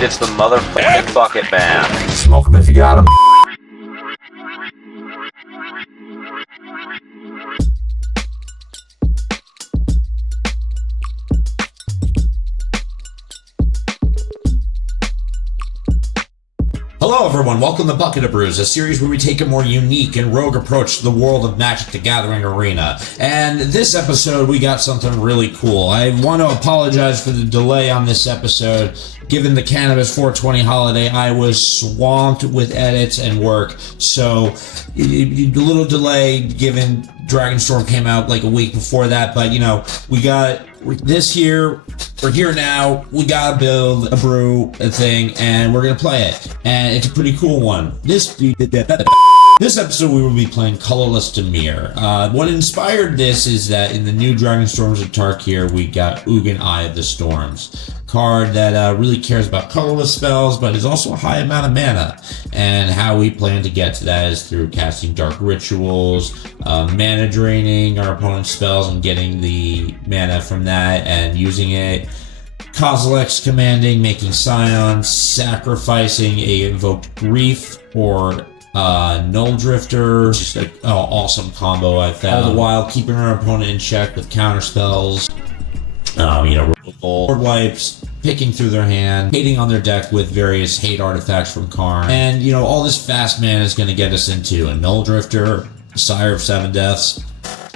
It's the motherfucking Bucket Man. Smoke him if you got him. Hello everyone, welcome to Bucket of Brews, a series where we take a more unique and rogue approach to the world of Magic the Gathering arena. And this episode, we got something really cool. I want to apologize for the delay on this episode. Given the Cannabis 420 holiday, I was swamped with edits and work. So, a little delay given Dragonstorm came out like a week before that. But, you know, we got this here. We're here now. We gotta build a brew, a thing, and we're gonna play it. And it's a pretty cool one. This episode we will be playing Colorless Dimir. What inspired this is that in the new Dragonstorms of Tarkir, we got Ugin, Eye of the Storms. Card that really cares about colorless spells, but is also a high amount of mana. And how we plan to get to that is through casting dark rituals, mana draining our opponent's spells and getting the mana from that and using it. Kozilek's commanding, making scions, sacrificing a evoked grief or Null Drifter, just an awesome combo I found. All the while keeping our opponent in check with counter spells. Board wipes, picking through their hand, hating on their deck with various hate artifacts from Karn. And, you know, all this fast mana is going to get us into a Null Drifter, Sire of Seven Deaths,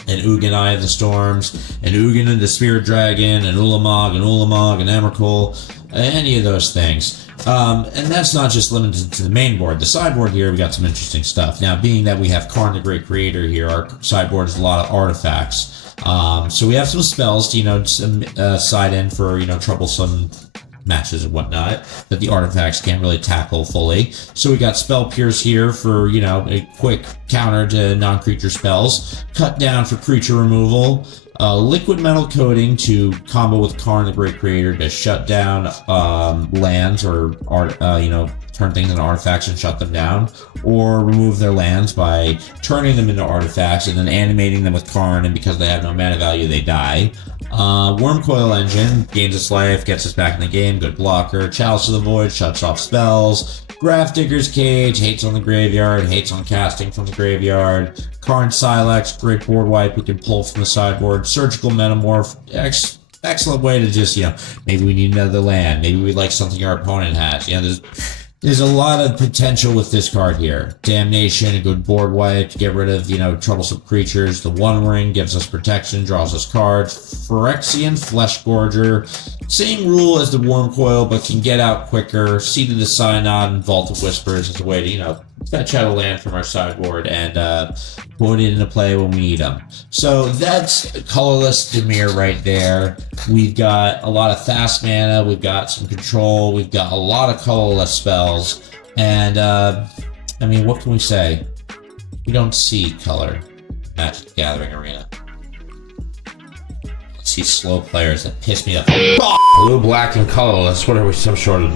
an Ugin, Eye of the Storms, an Ugin and the Spirit Dragon, an Ulamog, an Emrakul, any of those things. And that's not just limited to the main board. The sideboard here, we got some interesting stuff. Now, being that we have Karn the Great Creator here, our sideboard is a lot of artifacts. So we have some spells to, side in for, troublesome matches and whatnot that the artifacts can't really tackle fully. So we got Spell Pierce here for, a quick counter to non-creature spells. Cut Down for creature removal. Liquid Metal Coating to combo with Karn the Great Creator to shut down lands or turn things into artifacts and shut them down, or remove their lands by turning them into artifacts and then animating them with Karn, and because they have no mana value, they die. Wormcoil Engine gains its life, gets us back in the game, good blocker. Chalice of the Void shuts off spells. Gravedigger's Cage hates on the graveyard, hates on casting from the graveyard. Karn Silex, great board wipe we can pull from the sideboard. Surgical Metamorph, excellent way to just, maybe we need another land, maybe we like something our opponent has. There's a lot of potential with this card here. Damnation, a good board wipe to get rid of, troublesome creatures. The One Ring gives us protection, draws us cards. Phyrexian Flesh Gorger, same rule as the Wormcoil, but can get out quicker. Seed of the Synod and Vault of Whispers is a way to, fetch out a land from our sideboard and put it into play when we need them. So that's Colorless Dimir right there. We've got a lot of fast mana, we've got some control, we've got a lot of colorless spells, and what can we say? We don't see color Magic the Gathering arena. I see slow players that piss me off. Blue, black, and colorless. What are we, some sort of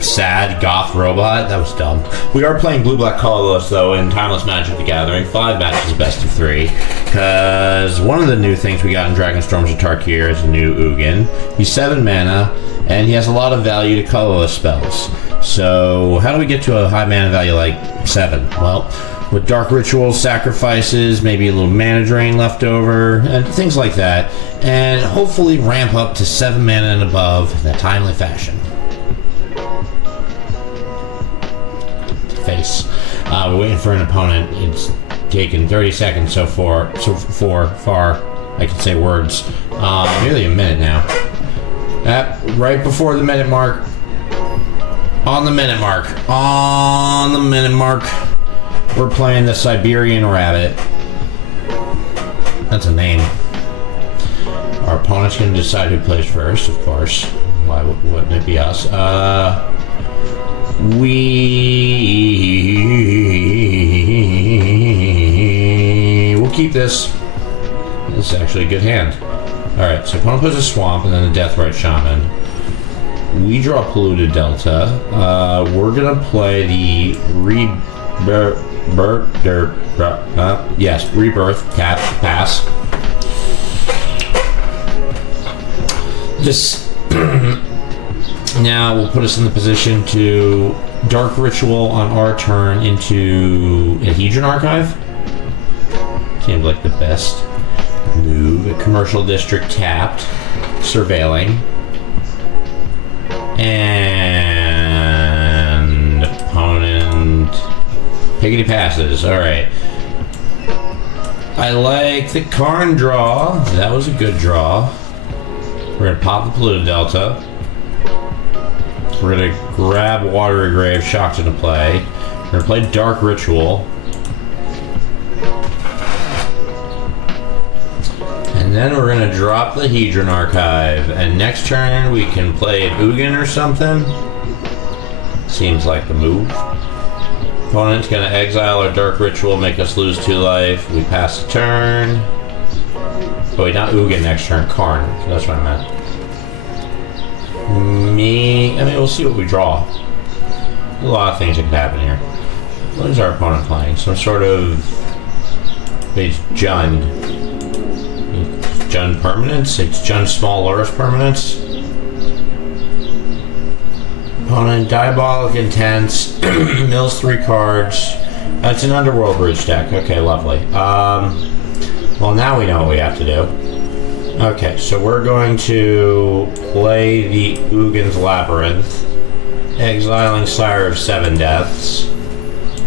sad Goth Robot? That was dumb. We are playing blue, black, colorless though in Timeless Magic the Gathering. 5 matches, best of 3. Because one of the new things we got in Dragonstorms of Tarkir is a new Ugin. He's 7 mana, and he has a lot of value to colorless spells. So how do we get to a high mana value like 7? Well, with dark rituals, sacrifices, maybe a little mana drain left over, and things like that. And hopefully ramp up to 7 mana and above in a timely fashion. Face. We're waiting for an opponent. It's taken 30 seconds so far. I can say words. Nearly a minute now. Right before the minute mark. On the minute mark. We're playing the Siberian Rabbit. That's a name. Our opponent's going to decide who plays first, of course. Why wouldn't it be us? We'll keep this. This is actually a good hand. Alright, so opponent plays a Swamp and then a Deathrite Shaman. We draw Polluted Delta. We're gonna play the Rebirth, pass. Now we'll put us in the position to Dark Ritual on our turn into a Hedron Archive. Seems like the best move. A commercial district tapped, surveilling. And opponent piggity passes. Alright. I like the Karn draw. That was a good draw. We're gonna pop the Polluted Delta. We're gonna grab Watery Grave, shocked into play. We're gonna play Dark Ritual. And then we're gonna drop the Hedron Archive. And next turn we can play an Ugin or something. Seems like the move. Opponent's gonna exile our Dark Ritual, make us lose 2 life. We pass the turn. Oh wait, not Ugin next turn, Karn. So that's what I meant. I mean, we'll see what we draw. A lot of things that can happen here. What is our opponent playing? Some sort of... It's Jund. It's Jund permanence? It's Jund small Lurrus permanence? Opponent, Diabolic Intense, mills 3 cards. That's an Underworld Bridge deck. Okay, lovely. Well, now we know what we have to do. Okay, so we're going to play the Ugin's Labyrinth, exiling Sire of 7 Deaths.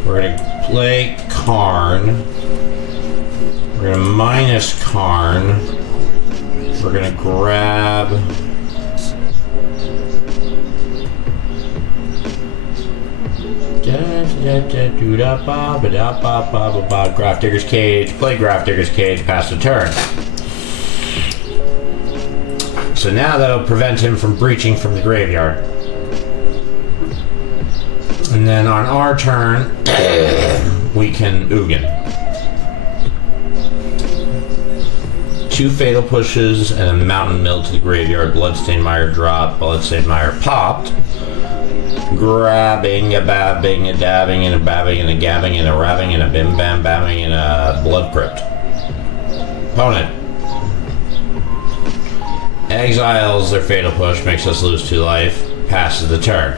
We're going to play Karn. We're going to minus Karn. We're going to grab... Grafdigger's Cage, play Grafdigger's Cage, pass the turn. So now that'll prevent him from breaching from the graveyard. And then on our turn, we can Ugin. 2 Fatal Pushes and a Mountain Mill to the graveyard. Bloodstained Mire dropped, Bloodstained Mire popped. Grabbing, a babbing, a dabbing, and a babbing, and a gabbing, and a rabbing, and a bim bam babbing, and a Blood Crypt. Opponent exiles their Fatal Push, makes us lose 2 life, passes the turn.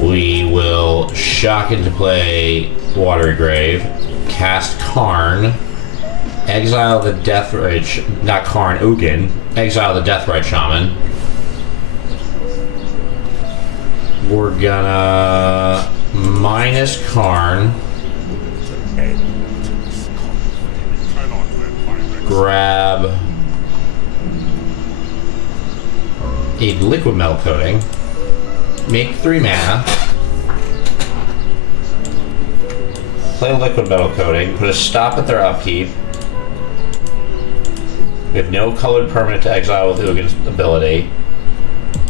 We will shock into play Watery Grave, cast Karn, exile the Deathrite, not Karn, Ugin, exile the Deathrite Shaman. We're gonna minus Karn, grab a Liquid Metal Coating, make 3 mana, play Liquid Metal Coating, put a stop at their upkeep. We have no colored permanent to exile with Ugin's ability.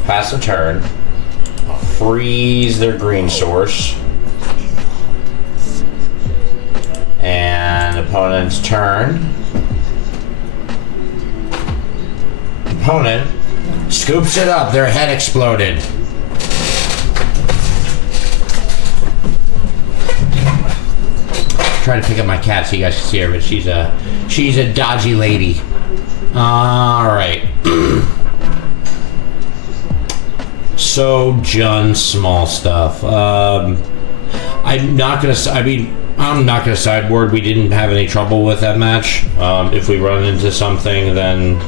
Pass the turn. Freeze their green source. And opponent's turn. Opponent scoops it up. Their head exploded. Trying to pick up my cat so you guys can see her, but she's a dodgy lady. All right. So Jund small stuff. I'm not gonna sideboard. We didn't have any trouble with that match. If we run into something, then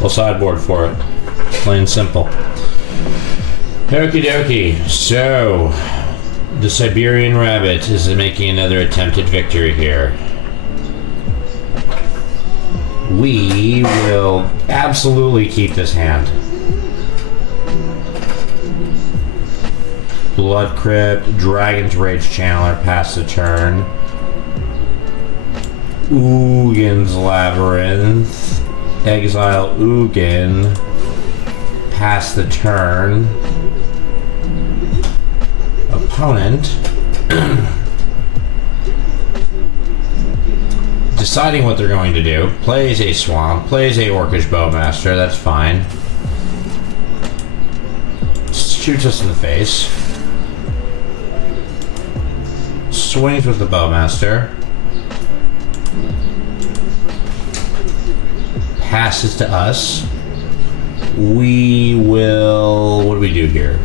we'll sideboard for it. Plain and simple. Okie dokie. So the Siberian Rabbit is making another attempted victory here. We will absolutely keep this hand. Blood Crypt, Dragon's Rage Channeler, pass the turn. Ugin's Labyrinth, exile Ugin, pass the turn. Opponent deciding what they're going to do. Plays a Swamp, plays a Orcish Bowmaster, that's fine. Shoots us in the face. Swings with the Bowmaster. Passes to us. We will... What do we do here?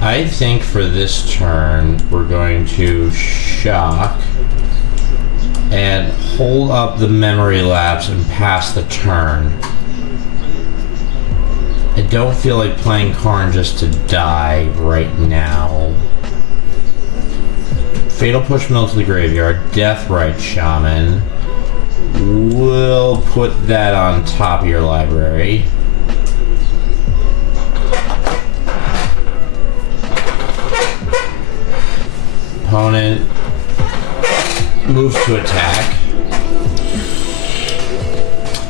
I think for this turn, we're going to shock and hold up the memory lapse and pass the turn. I don't feel like playing Karn just to die right now. Fatal Push Mill to the graveyard. Deathrite Shaman. We'll put that on top of your library. Opponent moves to attack.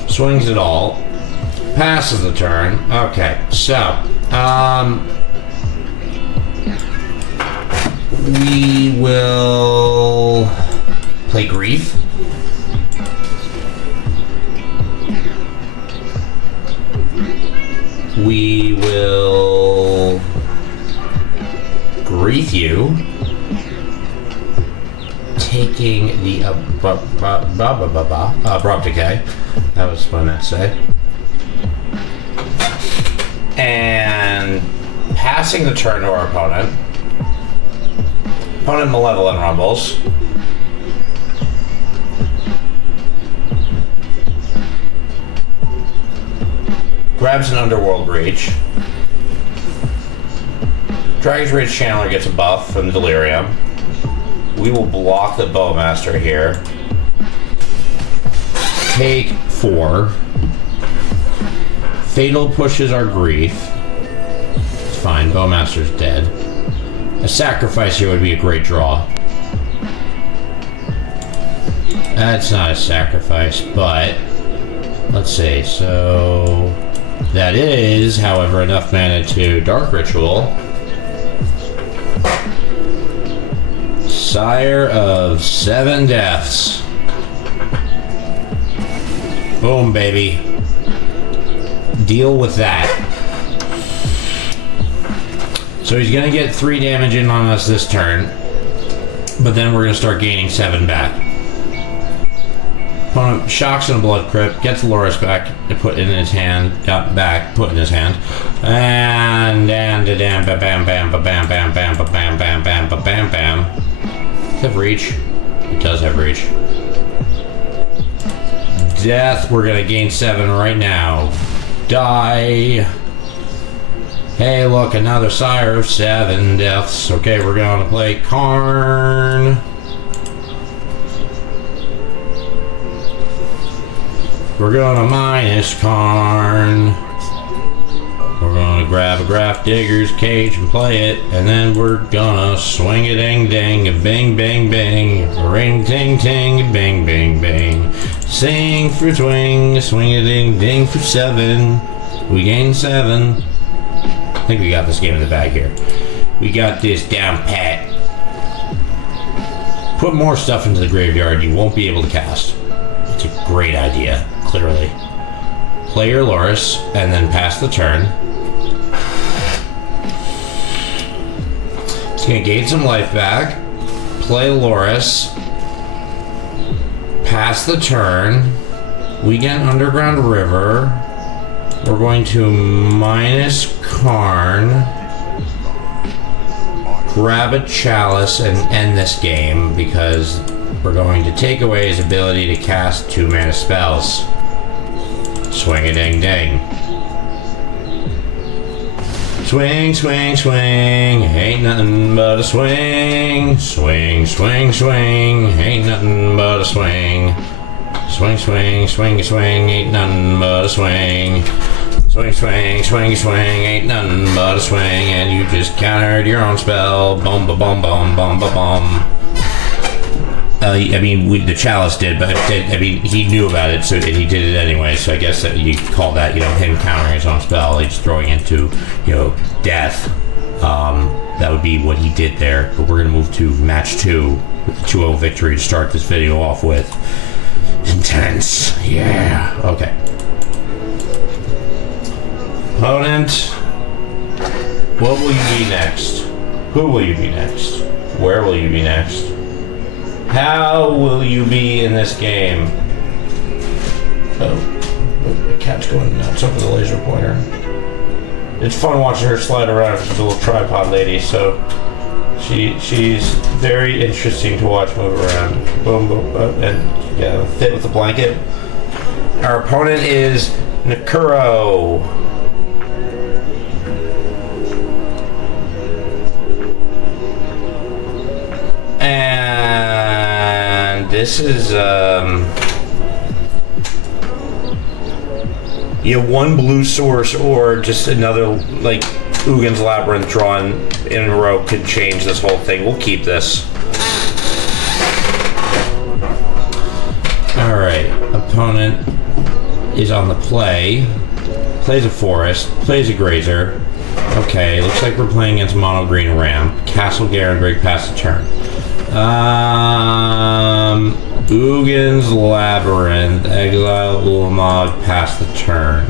Swings it all. Passes the turn. Okay, so we will play Grief. We will Grief you, taking the abrupt decay. That was what I meant to say. And passing the turn to our opponent. Opponent Malevolent Rumbles. Grabs an Underworld Reach. Dragon's Rage Channeler gets a buff from Delirium. We will block the Bowmaster here. Take 4. Fatal pushes our Grief. It's fine, Bowmaster's dead. A sacrifice here would be a great draw. That's not a sacrifice, but let's see. So that is, however, enough mana to Dark Ritual. Sire of 7 Deaths. Boom, baby. Deal with that. So he's gonna get 3 damage in on us this turn, but then we're gonna start gaining 7 back. Opponent shocks in a Blood Crypt, gets Loris back, put in his hand, got back, put in his hand, and bam, bam, bam, bam, bam, bam, bam, bam, bam, bam, bam, bam, bam. Does it have reach? It does have reach. Death, we're gonna gain 7 right now. Die. Hey, look, another Sire of 7 Deaths. Okay, we're gonna play Karn. We're gonna minus Karn. We're gonna grab a Graph Digger's Cage and play it, and then we're gonna swing a ding ding, a bing bang bang, ring ting ting, bang bang bang. Sing for swing, swing a ding ding for 7. We gain 7. I think we got this game in the bag here. We got this down pat. Put more stuff into the graveyard you won't be able to cast. It's a great idea, clearly. Play your Loris, and then pass the turn. It's gonna gain some life back. Play Loris. Pass the turn. We get an Underground River. We're going to minus Karn. Grab a Chalice and end this game because we're going to take away his ability to cast 2 mana spells. Swing a ding ding. Swing, swing, swing. Ain't nothing but a swing. Swing, swing, swing. Ain't nothing but a swing. Swing, swing, swing, swing. Ain't nothing but a swing. Swing, swing, swing, swing. Ain't nothing but a swing. And you just countered your own spell. Bum, ba, bum, bum, bum, ba, bum. I mean, the Chalice did, but I mean, he knew about it, so he did it anyway. So I guess that you call that, him countering his own spell. He's throwing into, death. That would be what he did there. But we're gonna move to match 2 with the 2-0 victory to start this video off with. Intense, yeah. Okay. Opponent, what will you be next? Who will you be next? Where will you be next? How will you be in this game? Oh, the cat's going nuts over the laser pointer. It's fun watching her slide around. She's a little tripod lady, so she's very interesting to watch move around. Boom, boom, and yeah, fit with the blanket. Our opponent is Nakuro. And this is one blue source or just another like Ugin's Labyrinth drawn in a row could change this whole thing. We'll keep this. Alright, opponent is on the play. Plays a forest, plays a grazer. Okay, looks like we're playing against mono green ramp. Castle Garen break past the turn. Ugin's Labyrinth, exile Ulamog past the turn.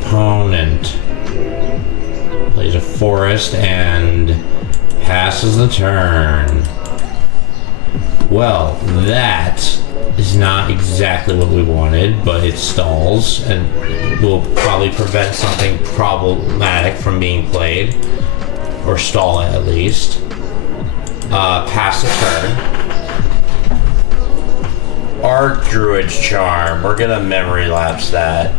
Opponent plays a forest and passes the turn. Well, that is not exactly what we wanted, but it stalls and will probably prevent something problematic from being played, or stall it at least. Pass the turn. Archdruid's Charm. We're gonna memory lapse that.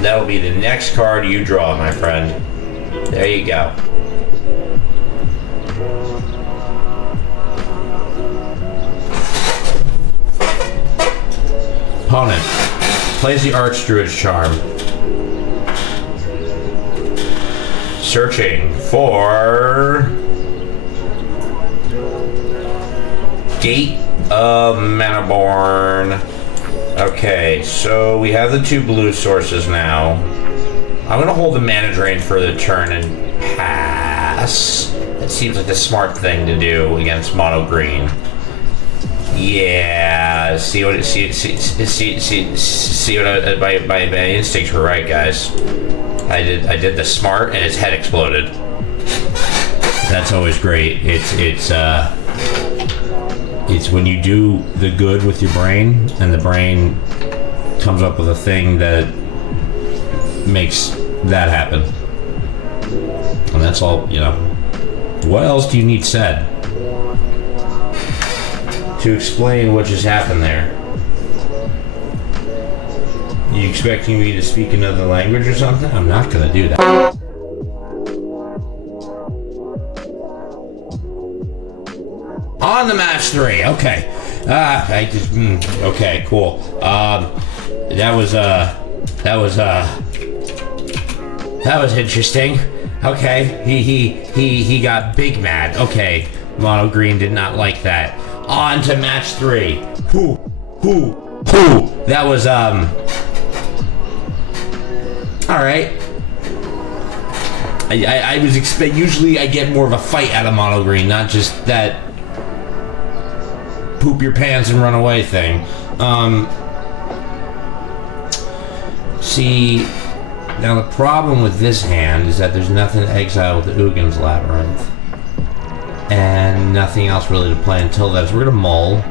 That'll be the next card you draw, my friend. There you go. Opponent plays the Archdruid's Charm. Searching for Gate of Manaborn. Okay, so we have the two blue sources now. I'm gonna hold the mana drain for the turn and pass. That seems like the smart thing to do against mono green. Yeah, see what my instincts were right, guys. I did the smart and its head exploded. That's always great. It's when you do the good with your brain and the brain comes up with a thing that makes that happen. And that's all, you know. What else do you need said to explain what just happened there? You expecting me to speak another language or something? I'm not gonna do that. On the match 3, okay. Okay, cool. That was interesting. Okay, he got big mad. Okay, mono green did not like that. On to match 3. Who? That was all right. I was usually I get more of a fight out of mono green, not just that poop your pants and run away thing. See, now the problem with this hand is that there's nothing to exile with the Ugin's Labyrinth, and nothing else really to play until that. So we're gonna mull.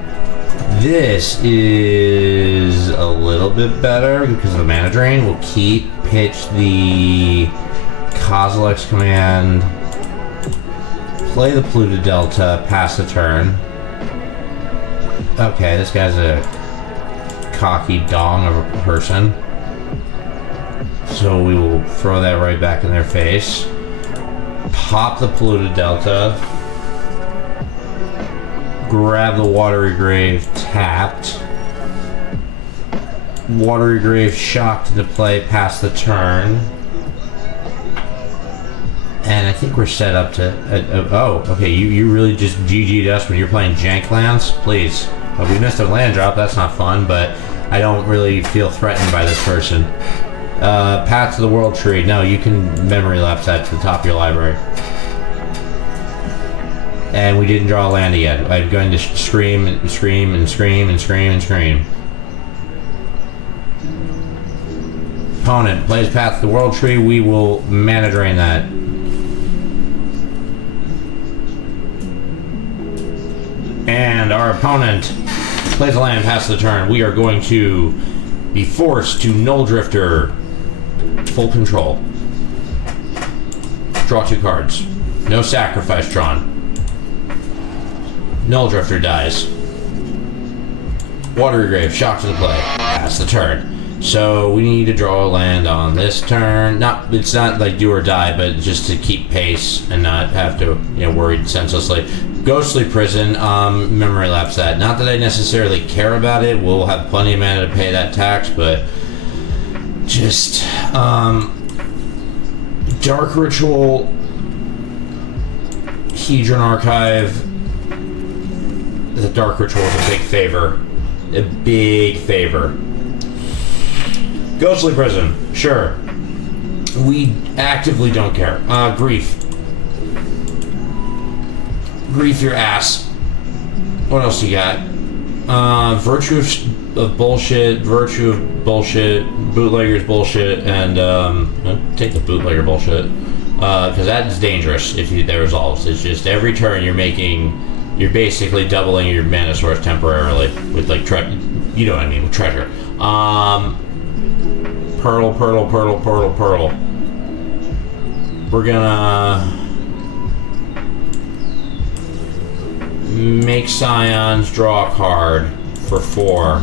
This is a little bit better because of the mana drain. We'll pitch the Kozilek's command, play the Pluto Delta, pass the turn. Okay, this guy's a cocky dong of a person. So we will throw that right back in their face. Pop the Pluto Delta. Grab the Watery Grave tapped. Watery Grave shocked into play past the turn. And I think we're set up to... oh, okay, you really just GG'd us when you're playing jank lands? Please. Oh, we missed a land drop, that's not fun, but I don't really feel threatened by this person. Path to the World Tree. No, you can memory lapse that to the top of your library. And we didn't draw a land yet. I'm going to scream and scream and scream and scream and scream. Opponent plays Path to the World Tree. We will mana drain that. our opponent plays a land past the turn, we are going to be forced to Null Drifter full control. Draw 2 cards. No sacrifice drawn. Null Drifter dies. Watery Grave, shock to the play. Pass the turn. So we need to draw a land on this turn. It's not like do or die, but just to keep pace and not have to, worry senselessly. Ghostly Prison, memory lapse that. Not that I necessarily care about it. We'll have plenty of mana to pay that tax, but just Dark Ritual, Hedron Archive. The Dark Ritual is a big favor. A big favor. Ghostly Prison, sure. We actively don't care. Grief. Grief your ass. What else you got? Virtue of bullshit, Virtue of bullshit, Bootlegger's bullshit, and take the Bootlegger bullshit. Because that is dangerous if that resolves. It's just every turn you're basically doubling your mana source temporarily with like you know what I mean, with treasure. Pearl. We're gonna make Scions draw a card for 4.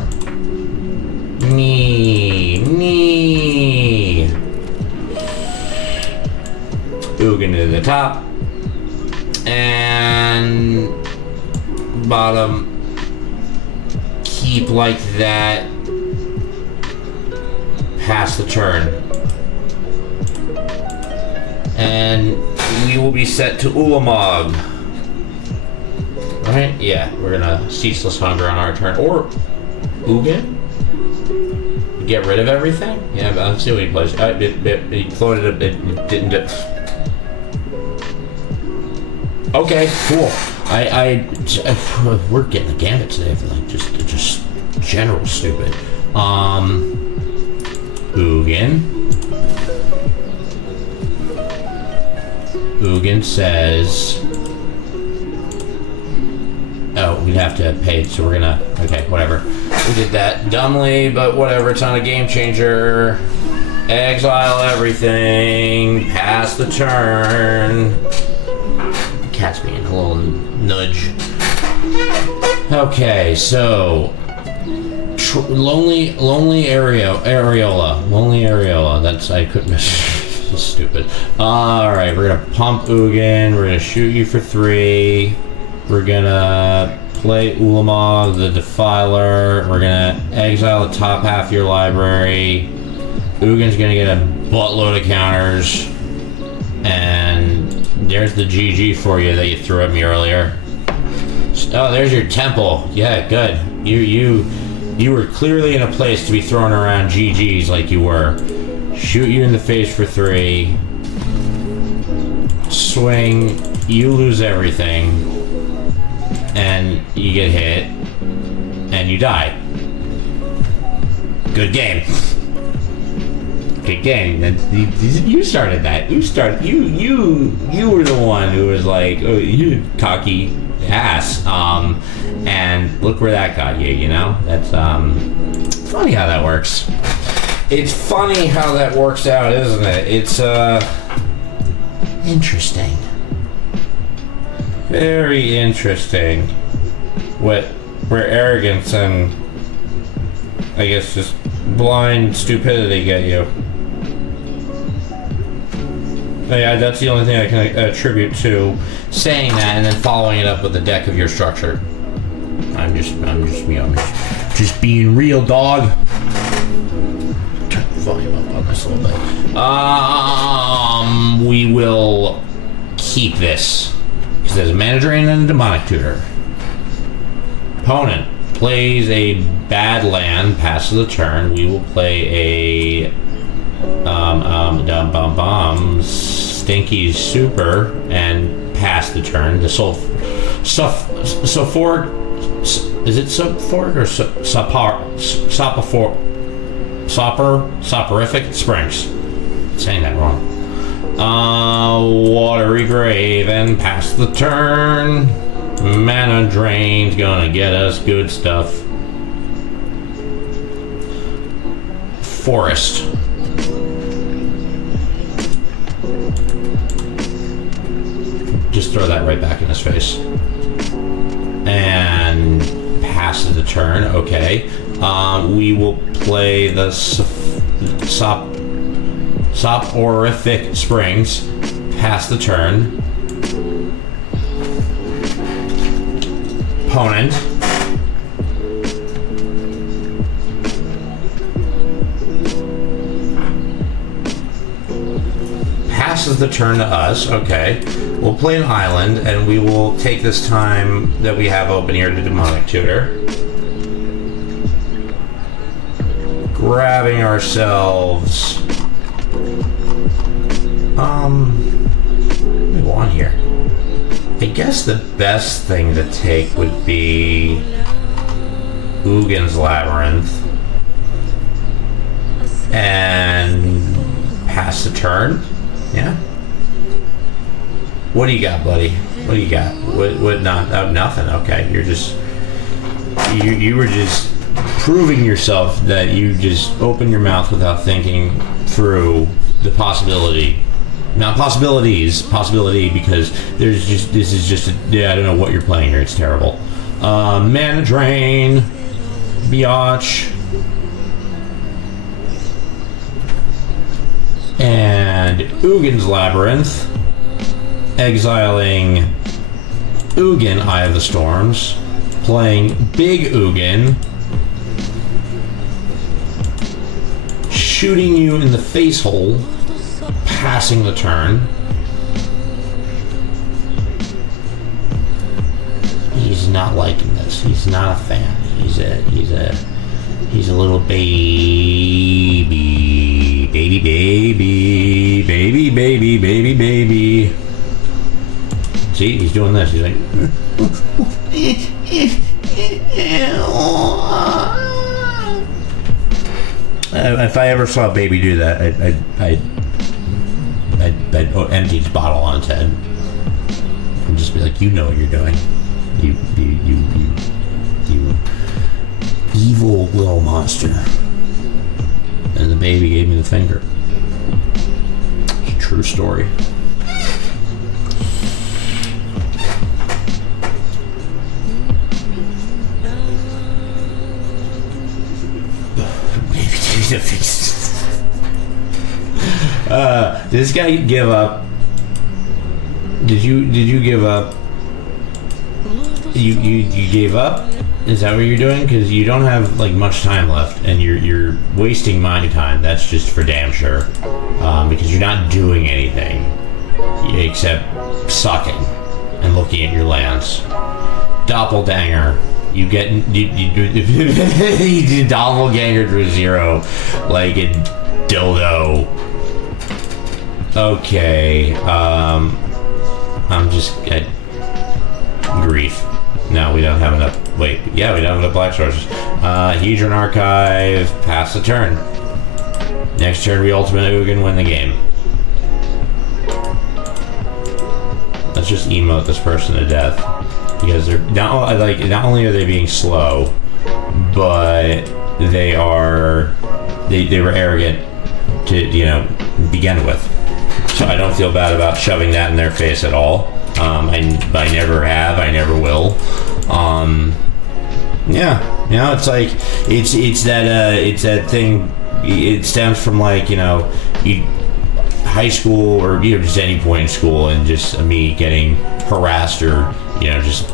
Ugin to the top. And bottom. Keep like that. Pass the turn. And we will be set to Ulamog. Right? Yeah, we're gonna Ceaseless Hunger on our turn. Or Ugin? Get rid of everything? Yeah, but let's see what he plays. He floated a bit, didn't do. Okay, cool. We're getting the gambit today for like just general stupid. Ugin. Ugin says, oh, we'd have to pay, so we're gonna, okay, whatever. We did that dumbly, but whatever, it's not a game changer. Exile everything, pass the turn. Cat's being a little nudge. Okay, so Lonely Areola. That's, I couldn't miss. Stupid. Alright, we're gonna pump Ugin. We're gonna shoot you for 3. We're gonna play Ulamog, the Defiler. We're gonna exile the top half of your library. Ugin's gonna get a buttload of counters. And there's the GG for you that you threw at me earlier. Oh, there's your temple. Yeah, good. You were clearly in a place to be throwing around GGs like you were. Shoot you in the face for 3. Swing. You lose everything. And you get hit. And you die. Good game. Good game. You started that. You were the one who was like, oh, you cocky ass. And look where that got you, you know? That's funny how that works. It's funny how that works out, isn't it? It's interesting. Very interesting. Where arrogance and I guess just blind stupidity get you. Yeah, that's the only thing I can attribute to saying that and then following it up with the deck of your structure. I'm just being real, dog. Turn the volume up on this a little bit. We will keep this because there's a mana drain and a demonic tutor. Opponent plays a bad land, passes the turn. We will play a Stinky Super and pass the turn. The Sulphuric, is it Sulphuric or Soporific Springs? Saying that wrong. Watery Grave and pass the turn. Mana drain's gonna get us good stuff. Forest. Just throw that right back in his face. And passes the turn. Okay. We will play the Soporific Springs. Pass the turn. Opponent. Passes the turn to us. Okay. We'll play an island, and we will take this time that we have open here to Demonic Tutor. Grabbing ourselves... what do we want here? I guess the best thing to take would be Ugin's Labyrinth. And pass the turn. Yeah. What do you got, buddy? What do you got? What not? Oh, nothing. Okay. You're just... You were just proving yourself that you just open your mouth without thinking through the possibility. Not possibilities, possibility, because there's just, this is just, I don't know what you're playing here, it's terrible. Mana drain, biatch, and Ugin's Labyrinth, exiling Ugin, Eye of the Storms, playing Big Ugin, shooting you in the face hole, passing the turn. He's not liking this. He's not a fan. He's a little baby. Baby. See, he's doing this. He's like, if I ever saw a baby do that, I'd empty his bottle on its head and just be like, you know what you're doing. You evil little monster. And the baby gave me the finger. It's a true story. Baby gave me the finger. Did this guy give up? Did you give up? You gave up? Is that what you're doing? Because you don't have like much time left, and you're wasting my time. That's just for damn sure. Because you're not doing anything except sucking and looking at your lands. Doppelganger. You doppelganger to a 0 like a dildo. Okay, I'm just grief. No, we don't have enough. Wait, yeah, we don't have enough black sources. Hedron Archive, pass the turn. Next turn, we ultimate Ugin, win the game. Let's just emote this person to death because they're not only are they being slow, but they were arrogant to begin with. So I don't feel bad about shoving that in their face at all. I never have. I never will. It's like it's that thing. It stems from high school or just any point in school, and just me getting harassed or just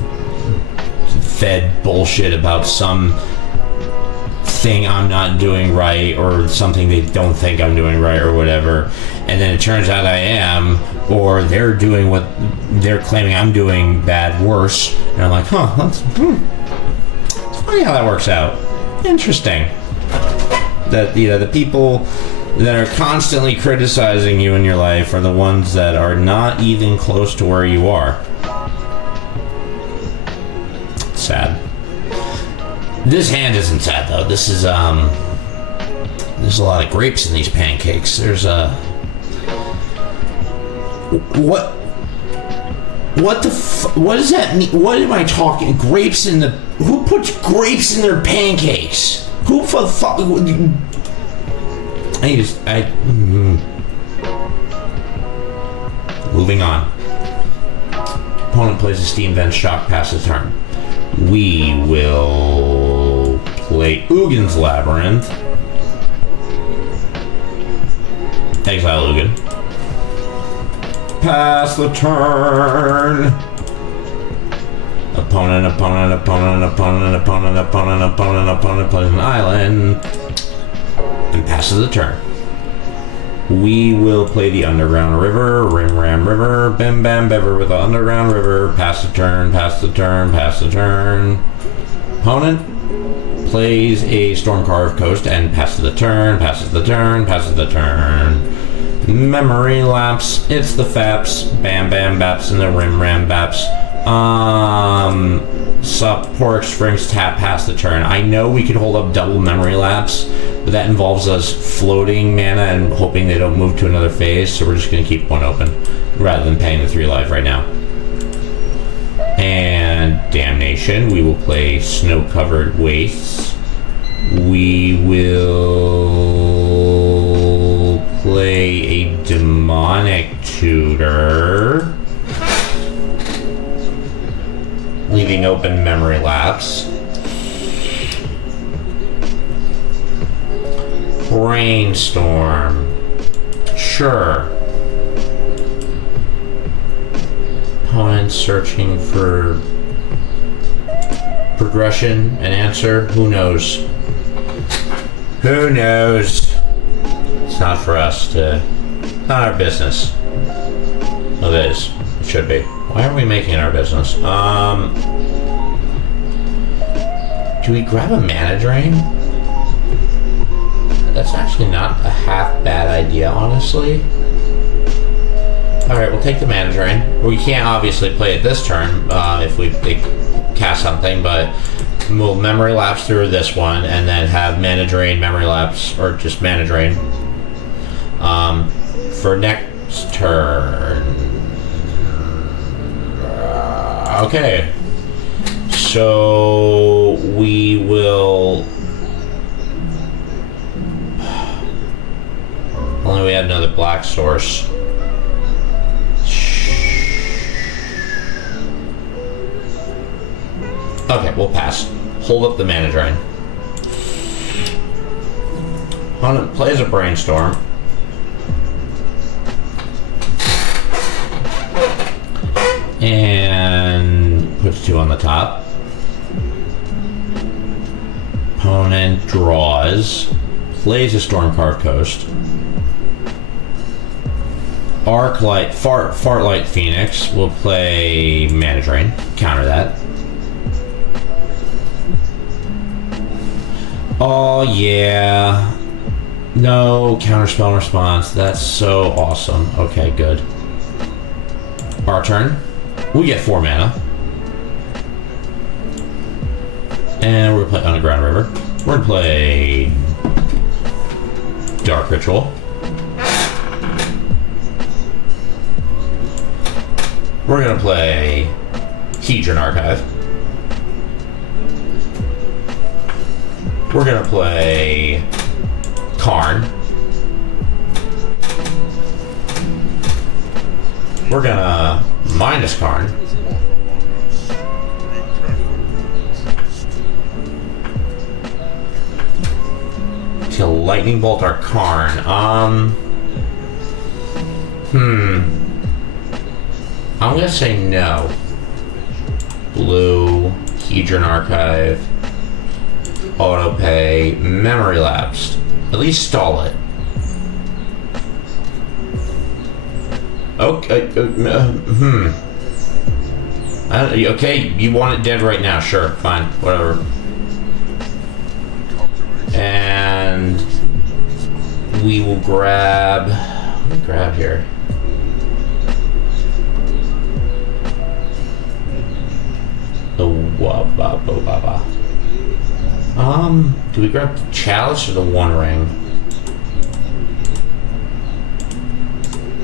fed bullshit about some thing I'm not doing right or something they don't think I'm doing right or whatever, and then it turns out I am, or they're doing what they're claiming I'm doing bad worse, and I'm like, that's funny how that works out. Interesting. That the people that are constantly criticizing you in your life are the ones that are not even close to where you are. Sad. This hand isn't sad though. This is there's a lot of grapes in these pancakes. There's what What the what does that mean? What am I talking? Grapes in the... Who puts grapes in their pancakes? Who for fuck... Moving on. Opponent plays a Steam Vent Shock, pass the turn. We will play Ugin's Labyrinth. Exile Ugin. Pass the turn. Opponent plays an island and passes the turn. We will play the Underground River, Rim Ram River, Bim Bam Bever with the Underground River. Pass the turn, pass the turn, pass the turn. Opponent plays a Stormcarved Coast and passes the turn, passes the turn, passes the turn. Memory lapse, it's the Faps, Bam Bam Baps and the Rim Ram Baps. Pork Springs tap past the turn. I know we could hold up double memory lapse, but that involves us floating mana and hoping they don't move to another phase, so we're just going to keep one open rather than paying the 3 life right now. And Damnation, we will play Snow-Covered Wastes. We will play a Demonic Tutor, leaving open Memory Lapse. Brainstorm. Sure. Opponent searching for progression and answer. Who knows? Who knows? It's not for us to... Not our business. Well, it is. It should be. Why are we making it our business? Do we grab a mana drain? That's actually not a half bad idea, honestly. Alright, we'll take the mana drain. We can't obviously play it this turn if we cast something, but we'll memory lapse through this one and then have mana drain, memory lapse, or just mana drain for next turn. Okay. So we will... Only we had another black source. Okay, we'll pass. Hold up the mana drain. Opponent plays a Brainstorm. And puts 2 on the top. Opponent draws. Plays a Stormcarved Coast. Arclight, Fartlight Phoenix will play Mana Drain. Counter that. Oh yeah. No counterspell response. That's so awesome. Okay, good. Our turn. We get 4 mana. And we're gonna play Underground River. We're gonna play Dark Ritual. We're gonna play Hedron Archive. We're gonna play Karn. We're gonna minus Karn. To lightning bolt our Karn. I'm gonna say no. Blue, Hedron Archive, Autopay, Memory Lapsed. At least stall it. Okay. Okay, you want it dead right now? Sure, fine, whatever. And we will grab. What do we grab here? Do we grab the Chalice or the One Ring?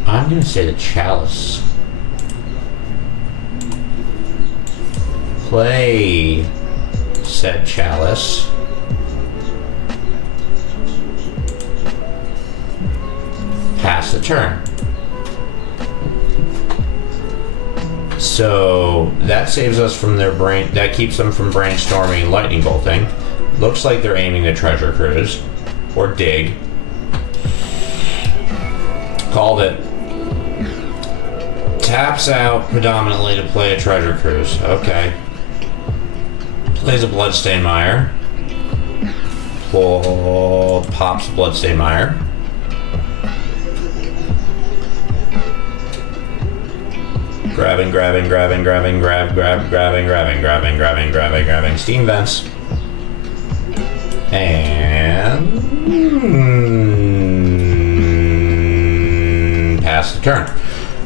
I'm gonna say the Chalice. play said chalice. Pass the turn. So that saves us from their brain. That keeps them from brainstorming lightning bolting. Looks like they're aiming the treasure cruise or dig. Called it. Taps out predominantly to play a treasure cruise. Okay. Plays a Bloodstained Mire. Pops Bloodstained Mire. Grabbing, steam vents. And pass the turn.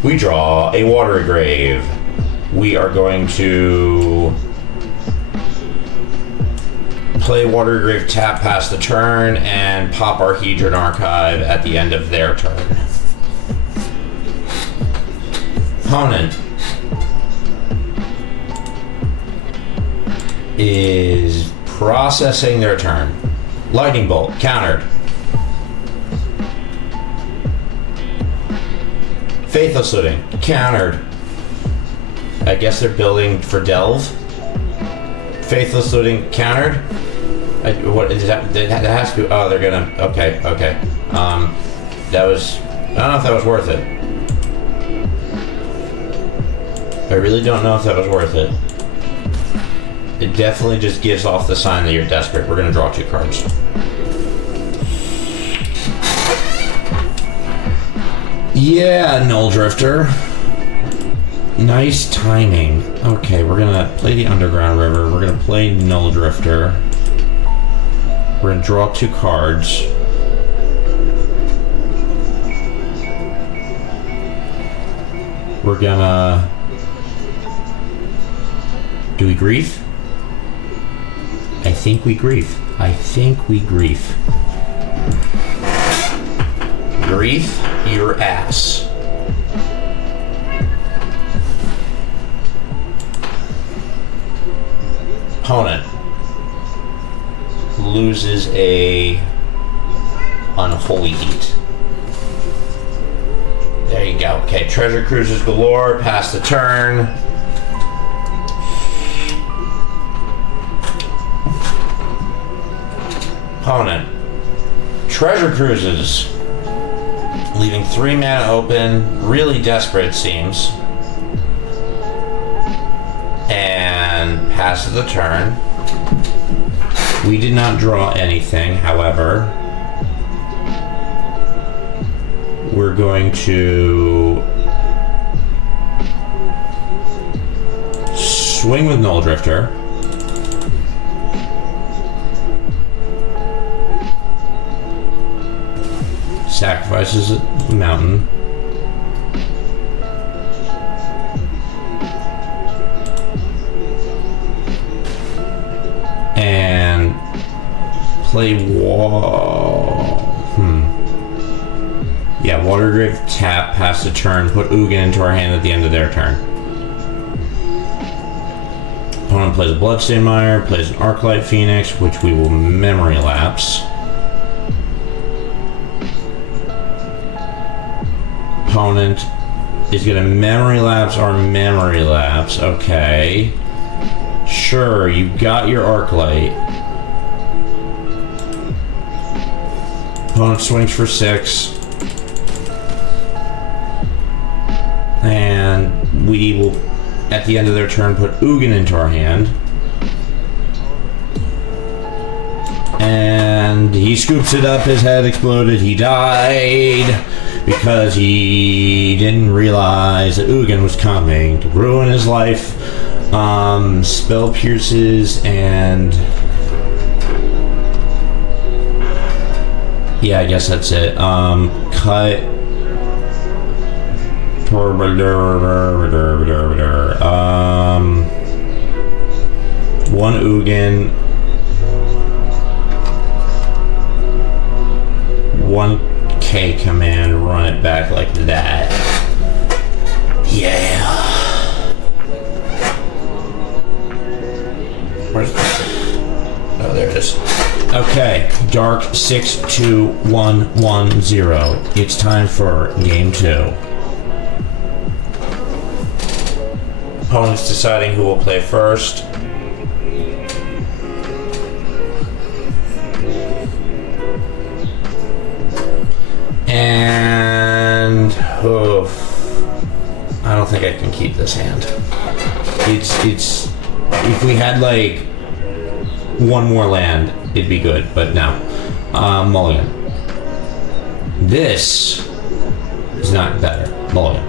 We draw a Watery Grave. We are going to play Watery Grave, tap, pass the turn, and pop our Hedron Archive at the end of their turn. Opponent is processing their turn. Lightning Bolt, countered. Faithless Looting, countered. I guess they're building for Delve. Faithless Looting, countered. What is that? That has to be. Oh, they're gonna. Okay. That was. I don't know if that was worth it. I really don't know if that was worth it. It definitely just gives off the sign that you're desperate. We're gonna draw 2 cards. Yeah, Null Drifter. Nice timing. Okay, we're gonna play the Underground River. We're gonna play Null Drifter. We're gonna draw 2 cards. We're gonna... Do we grief? I think we grief. Grief your ass. Opponent loses a Unholy Heat. There you go. Okay, treasure cruisers galore. Pass the turn. Opponent treasure cruises, leaving 3 mana open. Really desperate, it seems. And passes the turn. We did not draw anything, however. We're going to swing with Null Drifter. Sacrifices a mountain. And play Yeah, Water Grave, tap, pass the turn, put Ugin into our hand at the end of their turn. Opponent plays a Bloodstained Mire, plays an Arclight Phoenix, which we will memory lapse. Opponent is going to memory lapse our memory lapse. Okay. Sure, you got your Arclight. Opponent swings for 6. And we will, at the end of their turn, put Ugin into our hand. And he scoops it up, his head exploded, he died. Because he didn't realize that Ugin was coming to ruin his life. Spell pierces and... Yeah, I guess that's it. Cut... One Ugin. One K command, run it back like that. Yeah. Where's oh, there it is. Okay, Dark 62110. It's time for game 2. Opponents deciding who will play first. And I don't think I can keep this hand. It's if we had like one more land, it'd be good, but no. Mulligan. This is not better. Mulligan.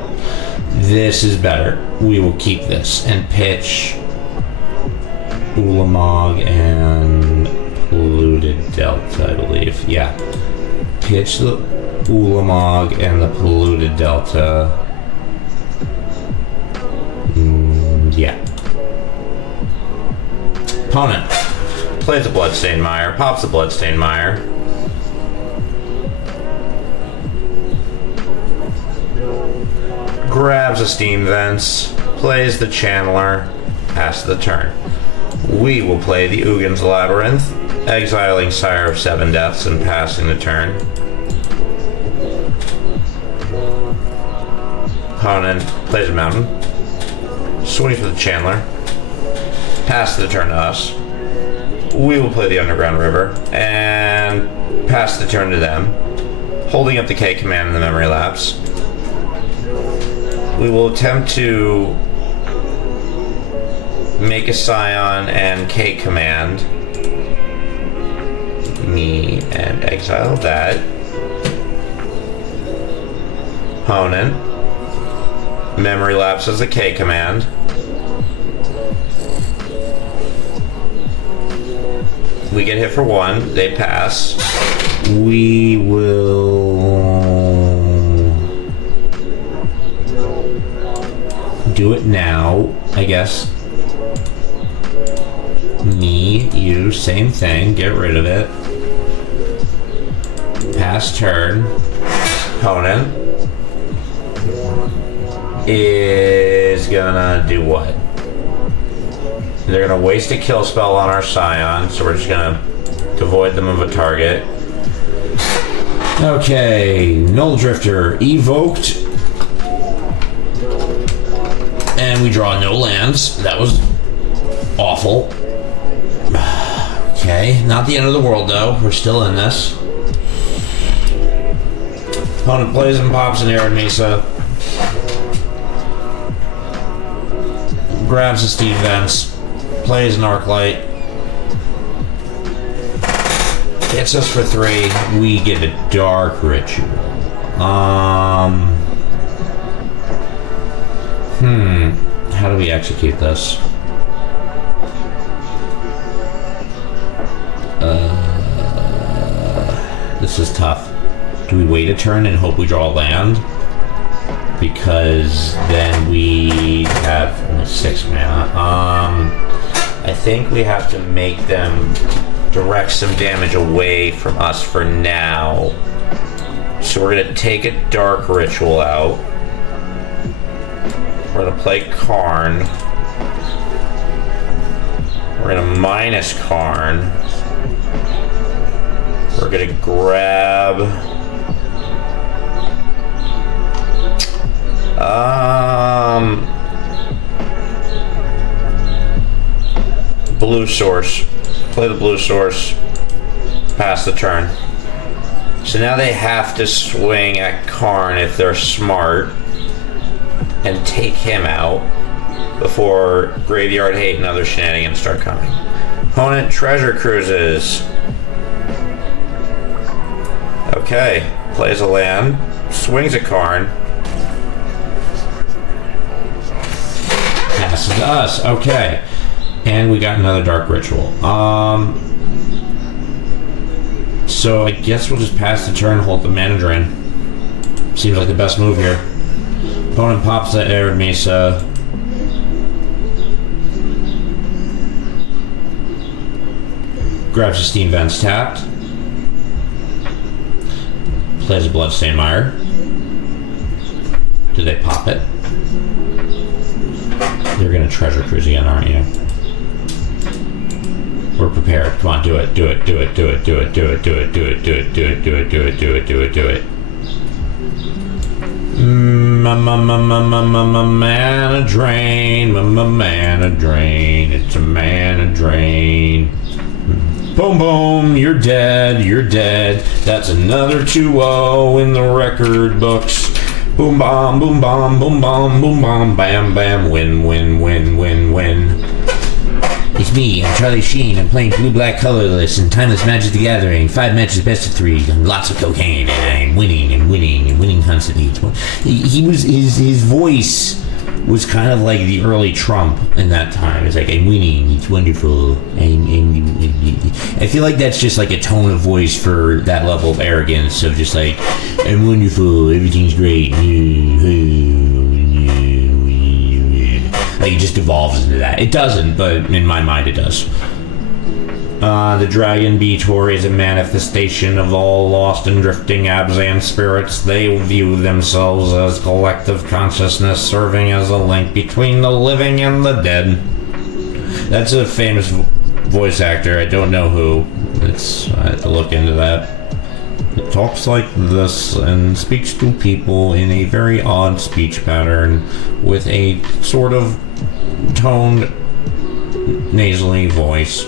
This is better. We will keep this and pitch Ulamog and Polluted Delta, I believe. Yeah. Pitch the Ulamog and the Polluted Delta. Yeah. Opponent plays a Bloodstained Mire, pops the Bloodstained Mire. Grabs a Steam Vents, plays the Channeler, pass the turn. We will play the Ugin's Labyrinth, exiling Sire of Seven Deaths and passing the turn. Opponent plays a Mountain, swings with the Channeler, pass the turn to us. We will play the Underground River and pass the turn to them, holding up the K command in the memory lapse. We will attempt to make a Scion and K command me and exile that. Opponent memory lapses the K command. We get hit for 1, they pass. We will do it now, I guess. Me, you, same thing, get rid of it. Pass turn. Opponent is gonna do what? They're gonna waste a kill spell on our Scion, so we're just gonna devoid them of a target. Okay, Null Drifter evoked. And we draw no lands. That was awful. Okay, not the end of the world though. We're still in this. Opponent plays and pops an Arid Mesa. Grabs the Steam Vents. Plays an Arclight. Hits us for 3. We get a Dark Ritual. How do we execute this? This is tough. Do we wait a turn and hope we draw a land? Because then we have only 6 mana. I think we have to make them direct some damage away from us for now. So we're gonna take a Dark Ritual out. We're gonna play Karn. We're gonna minus Karn. We're gonna grab blue source. Play the blue source. Pass the turn. So now they have to swing at Karn if they're smart and take him out before Graveyard Hate and other shenanigans start coming. Opponent treasure cruises. Okay, plays a land, swings at Karn. Passes to us, okay. And we got another Dark Ritual. So I guess we'll just pass the turn, hold the mana drain. Seems like the best move here. Opponent pops the Arid Mesa. Grabs the Steam Vents tapped. Plays a Bloodstained Mire. Do they pop it? You're gonna treasure cruise again, aren't you? We're prepared. Come on, do it. Do it. Do it. Do it. Do it. Do it. Do it. Do it. Do it. Do it. Do it. Do it. Do it. Do it. Do it. Mana drain. Mana drain. It's a mana drain. Boom, boom. You're dead. You're dead. That's another 2-0 in the record books. Boom, bomb. Boom, bomb. Boom, bomb. Boom, bomb. Bam, bam. Win, win, win, win, win. It's me, I'm Charlie Sheen. I'm playing blue-black colorless and Timeless Magic the Gathering. 5 matches, best of 3, and lots of cocaine, and I'm winning and winning and winning constantly. His voice was kind of like the early Trump in that time. It's like, I'm winning, it's wonderful. I feel like that's just like a tone of voice for that level of arrogance of just like, I'm wonderful, everything's great. Like it just devolves into that. It doesn't, but in my mind it does. The Dragon Beator is a manifestation of all lost and drifting Abzan spirits. They view themselves as collective consciousness, serving as a link between the living and the dead. That's a famous voice actor. I don't know who. I have to look into that. It talks like this and speaks to people in a very odd speech pattern with a sort of toned nasally voice.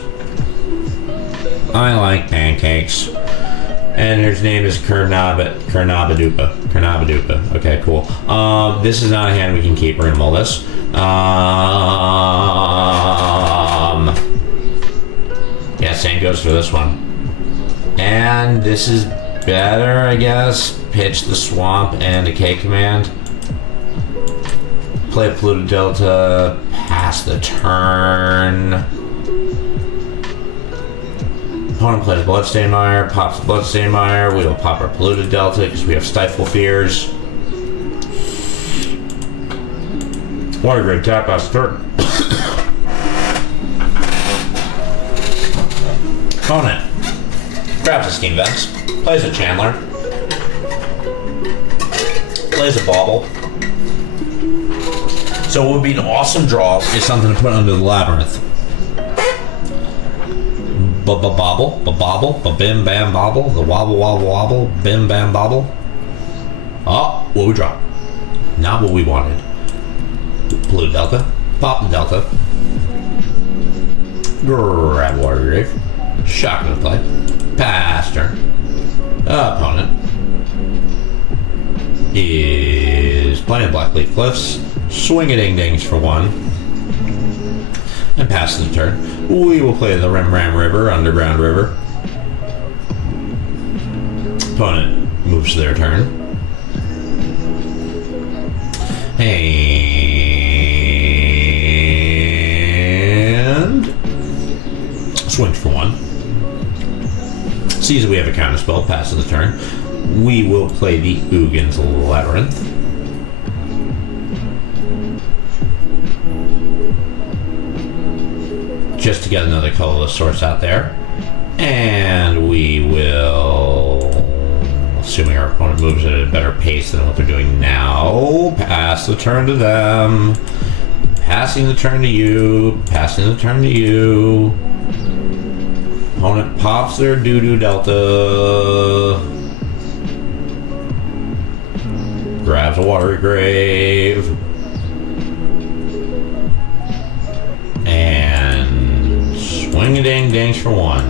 I like pancakes. And his name is Kurnabadupa. Okay, cool. This is not a hand we can keep. We're gonna mull this. Yeah, same goes for this one. And this is better, I guess. Pitch the swamp and decay command. Play a polluted delta. Pass the turn. Opponent plays Bloodstained Mire. Pops the Bloodstained Mire. We will pop our polluted delta because we have Stifle Fears. Water Grave tap, pass the turn. Opponent grabs a Steam Vents, plays a Chandler, plays a Bauble. So what would be an awesome draw is something to put under the Labyrinth. Bobble, bim bam bobble, the wobble wobble wobble, bim bam bobble. Oh, what we draw? Not what we wanted. Blue Delta, pop the Delta, grab Water Grave, shock into play. Pass turn. Opponent is playing Blackleaf Cliffs. Swing a ding-dings for 1. And pass the turn. We will play the Rim Ram River, Underground River. Opponent moves to their turn. And swings for 1. Sees that we have a counter spell, passes the turn. We will play the Ugin's Labyrinth. Just to get another colorless source out there. And we will, assuming our opponent moves at a better pace than what they're doing now, pass the turn to them. Passing the turn to you. Passing the turn to you. Opponent pops their doo-doo delta. Grabs a Watery Grave. And swing-a-ding-dings for 1.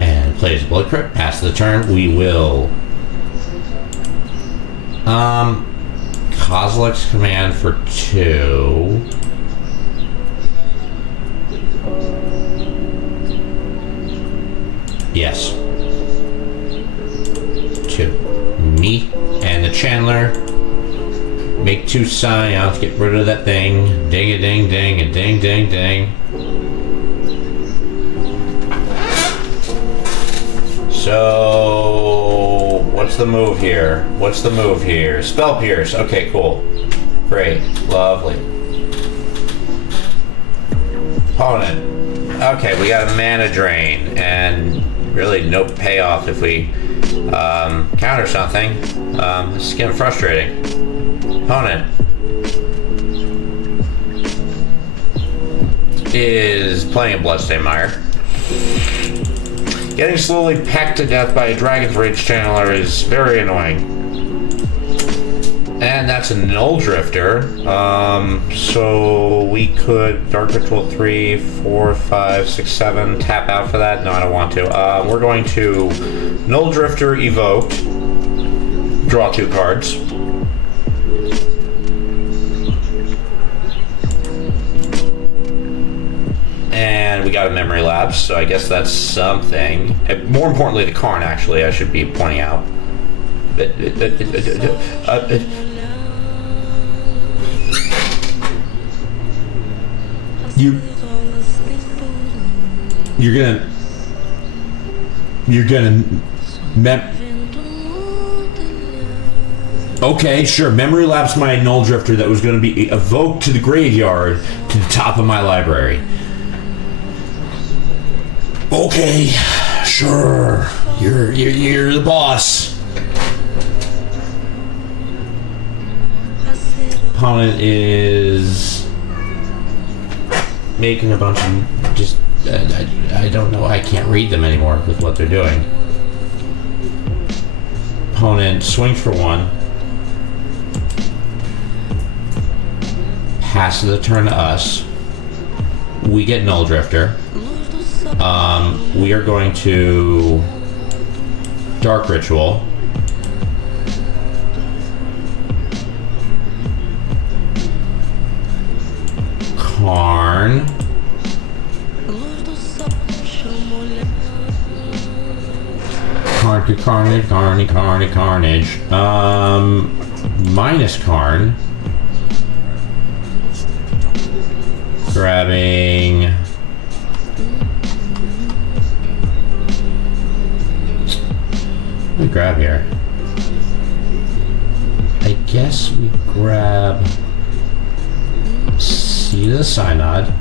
And plays a Blood Crypt. Pass the turn. We will Kozilek's Command for 2. Yes. 2. Me and the Chandler make 2 Scions, get rid of that thing. Ding a ding ding a ding ding ding. So what's the move here? What's the move here? Spell Pierce. Okay, cool. Great. Lovely. Opponent. Okay, we got a mana drain and really no payoff if we counter something. This is getting frustrating. Opponent. is playing a Bloodstained Mire. Getting slowly pecked to death by a Dragon's Rage Channeler is very annoying. And that's a Null Drifter. So we could Dark Ritual 3, 4, 5, 6, 7, tap out for that. No, I don't want to. We're going to Null Drifter Evoked. Draw 2 cards. And we got a Memory Lapse, so I guess that's something. More importantly, the Karn, actually, I should be pointing out. You're gonna okay, sure. Memory Lapse my Null Drifter that was gonna be evoked to the graveyard to the top of my library. Okay, sure. You're the boss. Opponent is making a bunch of just I don't know. I can't read them anymore with what they're doing. Opponent swings for 1. Passes the turn to us. We get Null Drifter. We are going to Dark Ritual. Karn. Carnage. Minus Karn. Grabbing. What do we grab here? I guess we grab Seed of the Synod,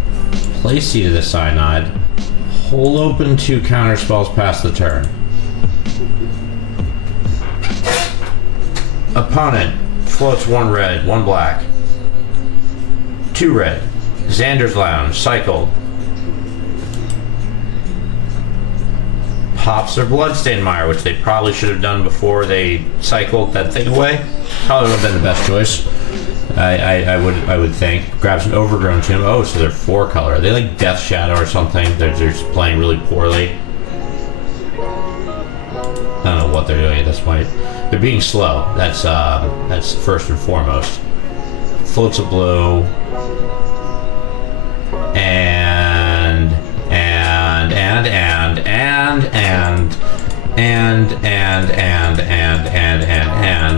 play Seed of the Synod, hold open 2 counter spells past the turn. Opponent floats 1 red, 1 black. 2 red. Xander's Lounge, cycled. Pops their Bloodstained Mire, which they probably should have done before they cycled that thing away. Probably would have been the best choice. I would think. Grabs an Overgrown Tomb. Oh, so they're 4 color. Are they like Death Shadow or something? They're just playing really poorly. I don't know what they're doing at this point. They're being slow. That's first and foremost. Floats a blue. And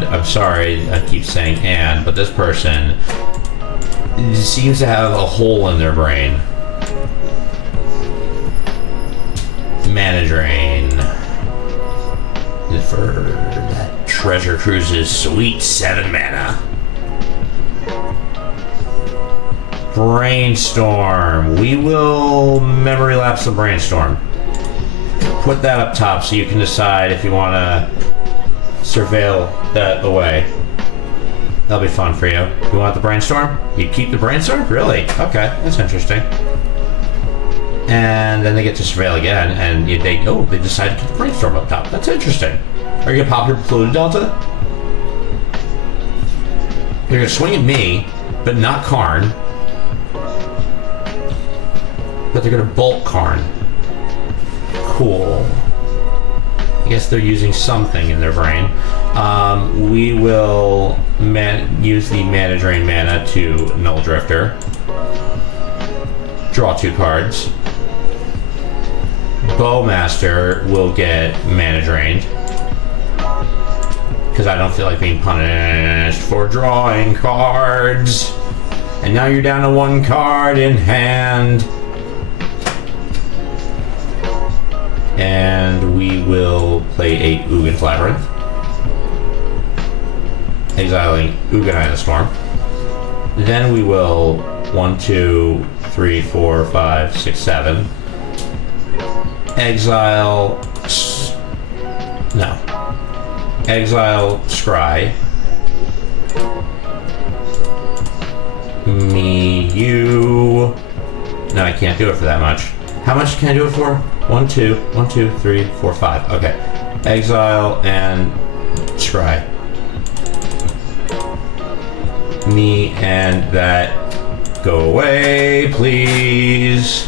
I'm sorry I keep saying but this person seems to have a hole in their brain. Mana Drain for that Treasure Cruise's sweet 7 mana. Brainstorm. We will Memory Lapse the Brainstorm. Put that up top so you can decide if you want to surveil that away. That'll be fun for you. You want the Brainstorm? You keep the Brainstorm? Really? Okay, that's interesting. And then they get to surveil again, and they decide to keep the Brainstorm up top. That's interesting. Are you gonna pop your Polluted Delta? They're gonna swing at me, but not Karn. But they're gonna bolt Karn. Cool. I guess they're using something in their brain. We will use the Mana Drain mana to Null Drifter. Draw 2 cards. Bowmaster will get Mana Drained. Because I don't feel like being punished for drawing cards. And now you're down to 1 card in hand. And we will play a Ugin's Labyrinth. Exiling Ugin Storm. Then we will 1, 2, 3, 4, 5, 6, 7. Exile Scry. You No, I can't do it for that much. How much can I do it for? 1, 2, 1, 2, 3, 4, 5. Okay. Exile and scry. Me and that. Go away, please.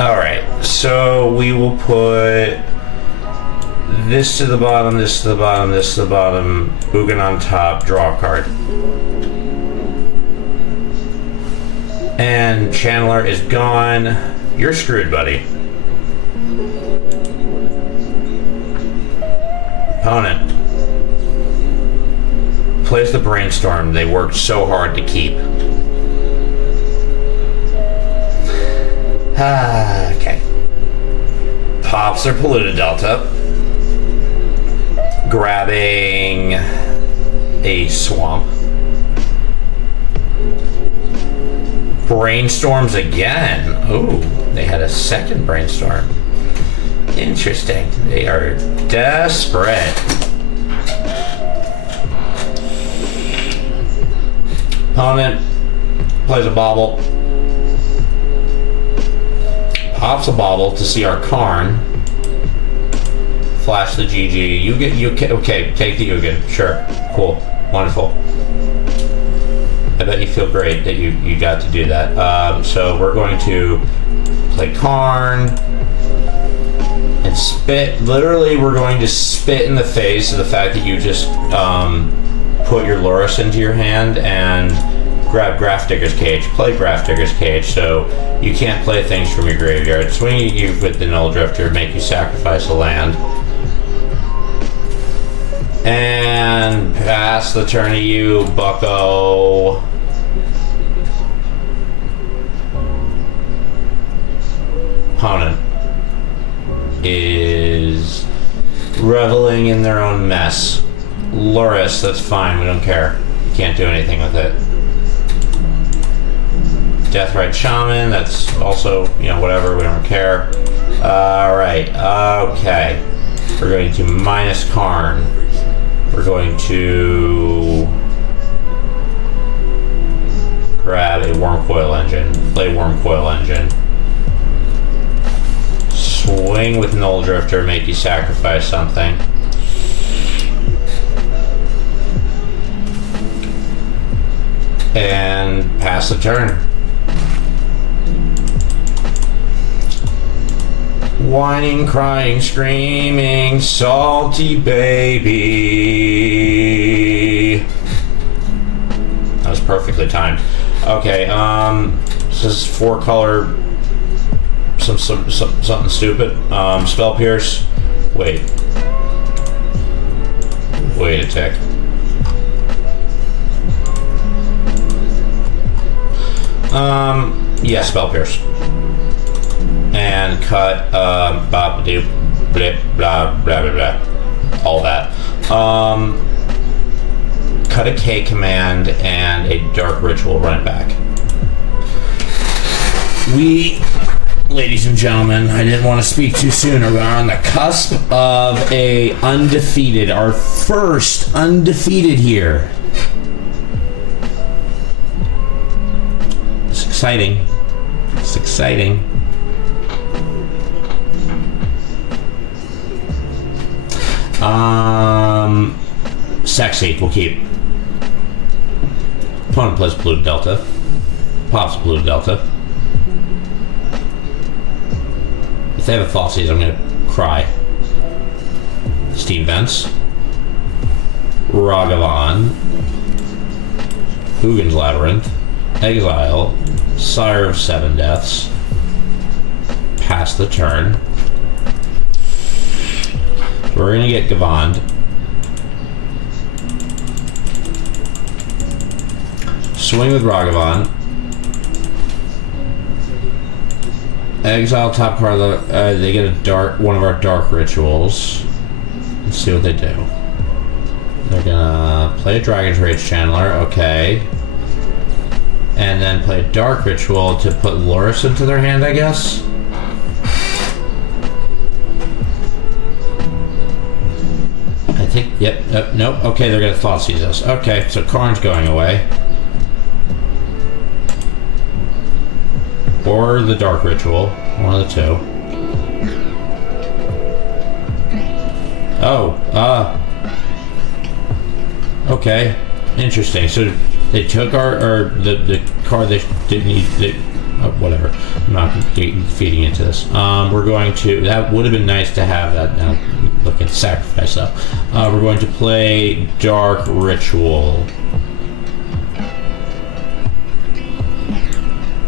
Alright, so we will put this to the bottom, this to the bottom, this to the bottom, Ugin on top, draw a card. And Channeler is gone. You're screwed, buddy. Opponent plays the Brainstorm they worked so hard to keep. Okay. Pops their Polluted Delta. Grabbing a swamp. Brainstorms again. Oh, they had a second Brainstorm. Interesting. They are desperate. Opponent plays a bauble. Pops a bauble to see our Karn. Flash the GG. Okay, take the Ugin. Sure. Cool. Wonderful. I bet you feel great that you got to do that. So we're going to play Karn and spit. Literally, we're going to spit in the face of the fact that you just put your Loris into your hand and grab Grafdigger's Cage. Play Grafdigger's Cage, so you can't play things from your graveyard. Swing you with the Null Drifter, make you sacrifice a land. And pass the turn to you, bucko. Opponent is reveling in their own mess. Loris, that's fine, we don't care. Can't do anything with it. Deathrite Shaman, that's also, whatever, we don't care. Alright, okay. We're going to minus Karn. We're going to grab a Wormcoil Engine. Play Wormcoil Engine. Swing with Null Drifter, make you sacrifice something. And pass the turn. Whining, crying, screaming, salty baby. That was perfectly timed. Okay, this is 4-color, something stupid. Spell Pierce. Wait a tick. Yeah, Spell Pierce. And cut, bop, doop, blip, blah, blah, blah, blah. All that. Cut a K command and a Dark Ritual, run it back. We, ladies and gentlemen, I didn't want to speak too soon. We're on the cusp of a undefeated, our first undefeated here. It's exciting. It's exciting. Sexy, we'll keep. Opponent plays Polluted Delta. Pops Polluted Delta. If they have a Thoughtseize, I'm gonna cry. Steam Vents. Ragavan. Ugin's Labyrinth. Exile. Sire of Seven Deaths. Pass the turn. We're gonna get Gavand. Swing with Ragavan. Exile top card. They get one of our dark rituals. Let's see what they do. They're gonna play a Dragon's Rage Channeler, okay. And then play a dark ritual to put Loris into their hand, I guess. I think, yep, nope, okay, they're gonna Thoughtseize us. Okay, so Karn's going away. Or the Dark Ritual. One of the two. Oh, okay. Interesting. So they took the card they didn't need. Whatever. I'm not feeding into this. We're going to. That would have been nice to have that. Now, look at sacrifice though. We're going to play Dark Ritual.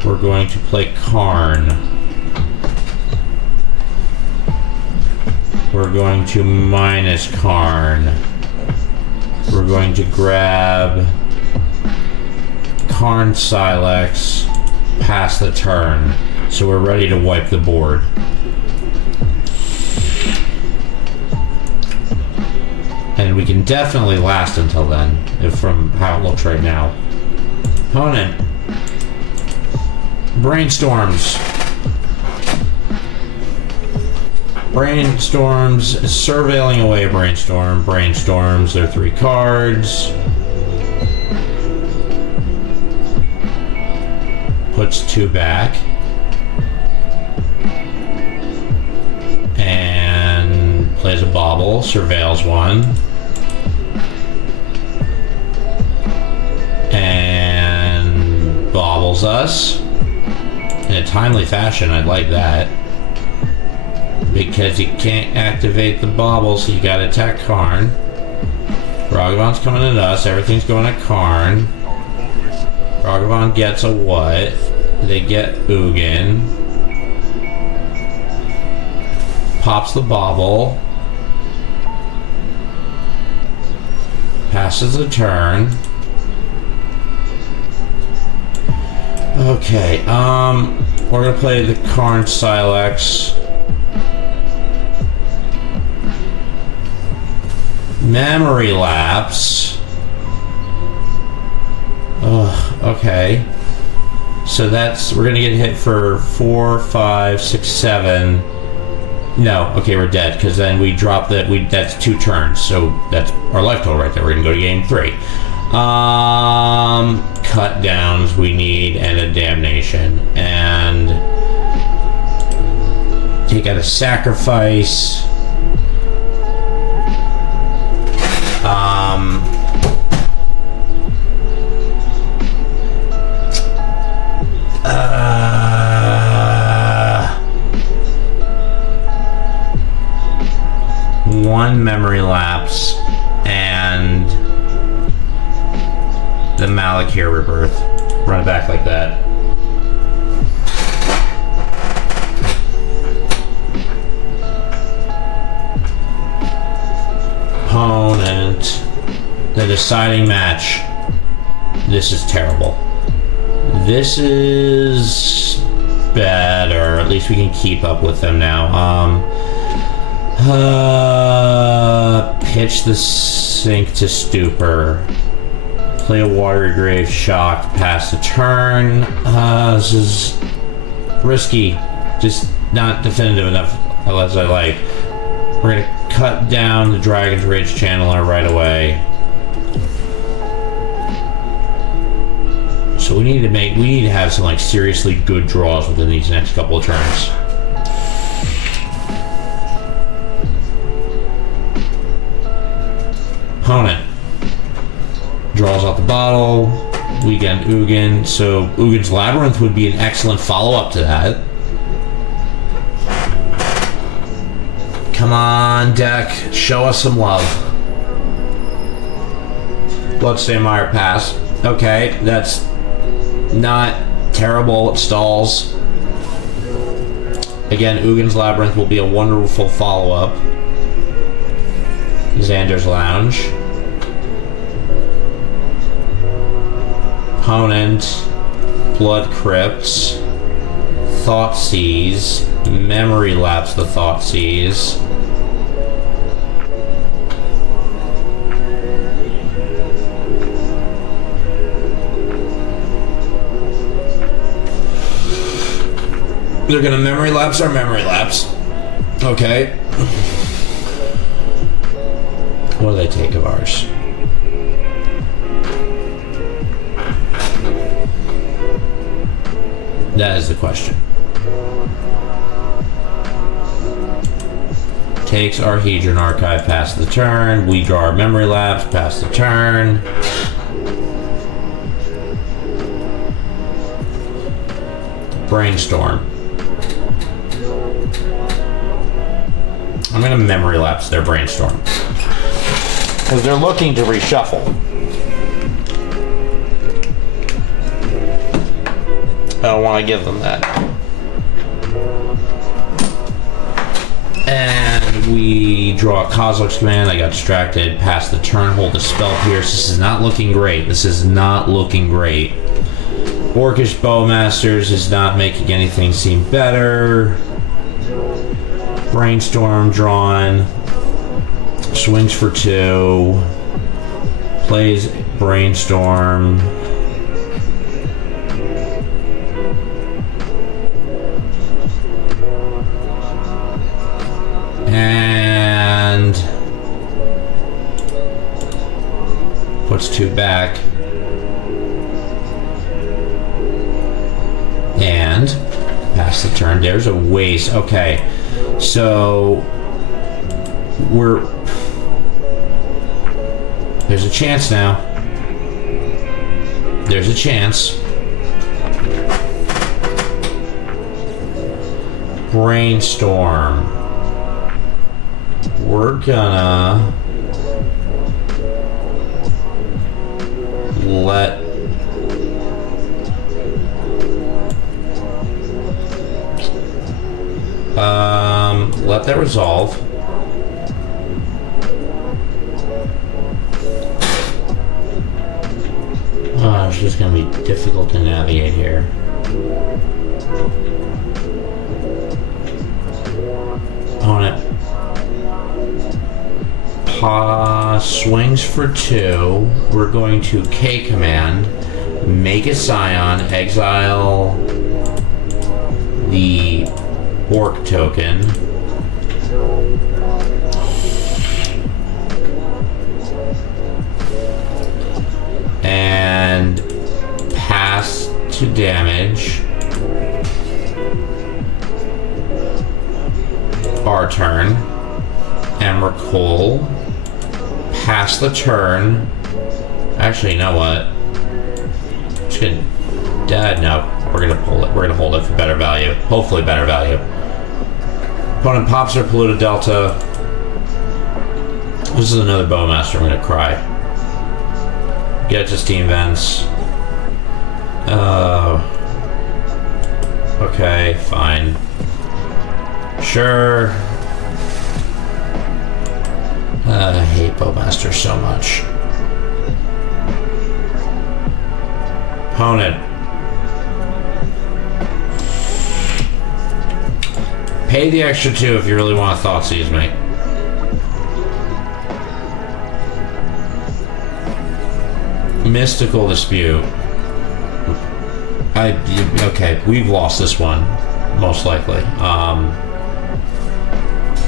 We're going to play Karn. We're going to minus Karn. We're going to grab Karn Silex, pass the turn. So we're ready to wipe the board. And we can definitely last until then, from how it looks right now. Opponent. Brainstorms. Brainstorms, surveilling away a brainstorm. Brainstorms, there are 3 cards. Puts 2 back. And plays a bauble, surveils 1. And baubles us. In a timely fashion, I'd like that. Because you can't activate the bauble, so you gotta attack Karn. Ragavan's coming at us, everything's going at Karn. Ragavan gets a what? They get Ugin. Pops the bauble. Passes the turn. Okay, we're gonna play the Karn Silex. Memory lapse. Oh, okay. So we're gonna get hit for 4, 5, 6, 7. No, okay, we're dead, because then we drop that's 2 turns, so that's our life total right there. We're gonna go to game 3. Cut downs we need, and a damnation. And take out a sacrifice. One memory lapse and the Malakir Rebirth. Run it back like that. Opponent. The deciding match. This is terrible. This is better. At least we can keep up with them now. Pitch the Sink to Stupor. Play a Watery Grave, shocked, pass the turn. This is risky. Just not definitive enough, as I like. We're gonna cut down the Dragon's Rage Channeler right away. So we need to have some seriously good draws within these next couple of turns. Opponent draws out the bottle. We get Ugin, so Ugin's Labyrinth would be an excellent follow-up to that. Come on, deck, show us some love. Bloodstained Mire pass. Okay, that's not terrible. It stalls. Again, Ugin's Labyrinth will be a wonderful follow-up. Xander's Lounge. Opponent. Blood Crypts. Thoughtseize. Memory Lapse the Thoughtseize. They're gonna memory lapse our memory lapse. Okay. What do they take of ours? That is the question. Takes our Hedron Archive past the turn. We draw our Memory Lapse past the turn. Brainstorm. I'm gonna Memory Lapse their Brainstorm. Because they're looking to reshuffle. I don't want to give them that. And we draw a Kozilek's Command. I got distracted. Pass the turn. Hold the Spell Pierce. This is not looking great. This is not looking great. Orcish Bowmasters is not making anything seem better. Brainstorm drawn. Swings for 2. Plays Brainstorm. And puts 2 back. And pass the turn. There's a waste. Okay. So there's a chance now. There's a chance. Brainstorm. We're gonna let that resolve. Oh, it's just gonna be difficult to navigate here. Opponent swings for 2. We're going to K command, make a Scion, exile the Orc token. And pass to damage. Our turn. Emrakul. Pass the turn. Actually, you know what? Just gonna. No, we're gonna pull it. We're gonna hold it for better value. Hopefully, better value. Opponent pops their Polluted Delta. This is another Bowmaster. I'm gonna cry. Get to Steam Vents. Okay, fine. Sure. I hate Bowmaster so much. Opponent. Pay the extra 2 if you really want to Thoughtseize me. Mystical Dispute. Okay, we've lost this one, most likely.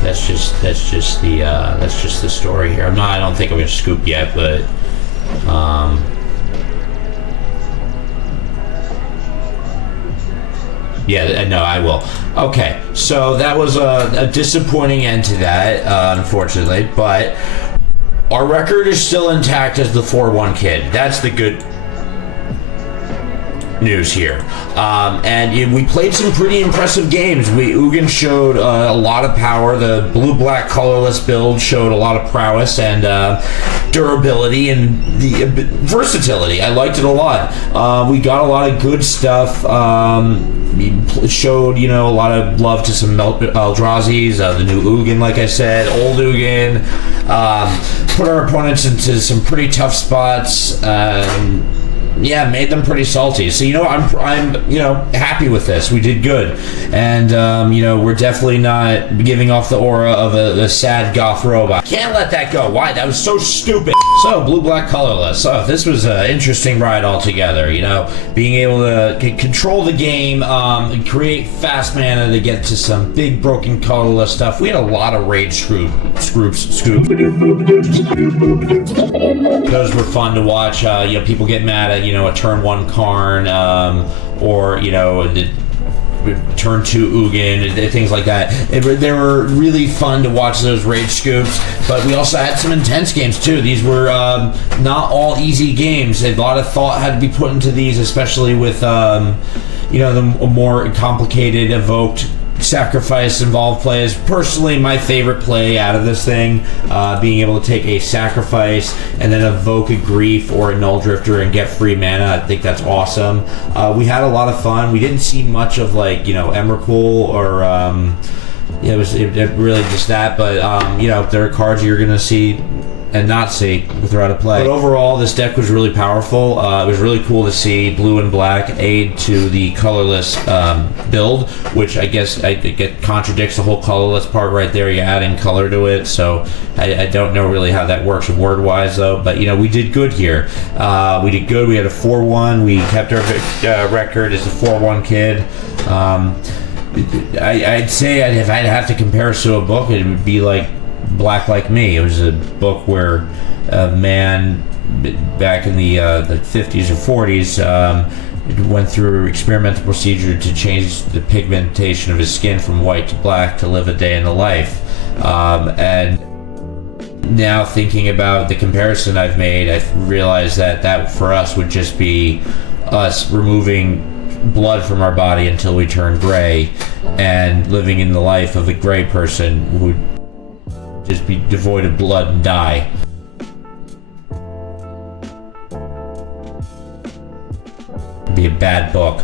That's just the story here. I don't think I'm gonna scoop yet, but yeah, no, I will. Okay, so that was a disappointing end to that, unfortunately, but our record is still intact as the 4-1 kid. That's the good news here. And we played some pretty impressive games. Ugin showed a lot of power. The blue-black colorless build showed a lot of prowess and durability and the versatility. I liked it a lot. We got a lot of good stuff. We showed, a lot of love to some Eldrazi's, the new Ugin, like I said, old Ugin. Put our opponents into some pretty tough spots. Yeah, made them pretty salty. So I'm happy with this. We did good, and we're definitely not giving off the aura of a sad Goth Robot. Can't let that go. Why? That was so stupid. So blue-black colorless. So this was an interesting ride altogether. Being able to control the game, and create fast mana to get to some big broken colorless stuff. We had a lot of rage scoops. Those were fun to watch. People get mad at a turn 1 Karn, or turn 2 Ugin, things like that. They were really fun to watch those rage scoops, but we also had some intense games too. These were not all easy games. A lot of thought had to be put into these, especially with the more complicated evoked sacrifice involved plays. Personally, my favorite play out of this thing, being able to take a sacrifice and then evoke a grief or a null drifter and get free mana. I think that's awesome. We had a lot of fun. We didn't see much of Emrakul or it was really just that, but there are cards you're gonna see and not see throughout a play. But overall, this deck was really powerful. It was really cool to see blue and black aid to the colorless build, which I guess contradicts the whole colorless part right there. You're adding color to it, so I don't know really how that works word-wise, though. But, we did good here. We did good. We had a 4-1. We kept our record as a 4-1 kid. I'd say if I'd have to compare us to a book, it would be like Black Like Me. It was a book where a man back in the 50s or 40s went through experimental procedure to change the pigmentation of his skin from white to black to live a day in the life. And now thinking about the comparison I've made, I realized that for us would just be us removing blood from our body until we turn gray and living in the life of a gray person who would just be devoid of blood and die. It'd be a bad book.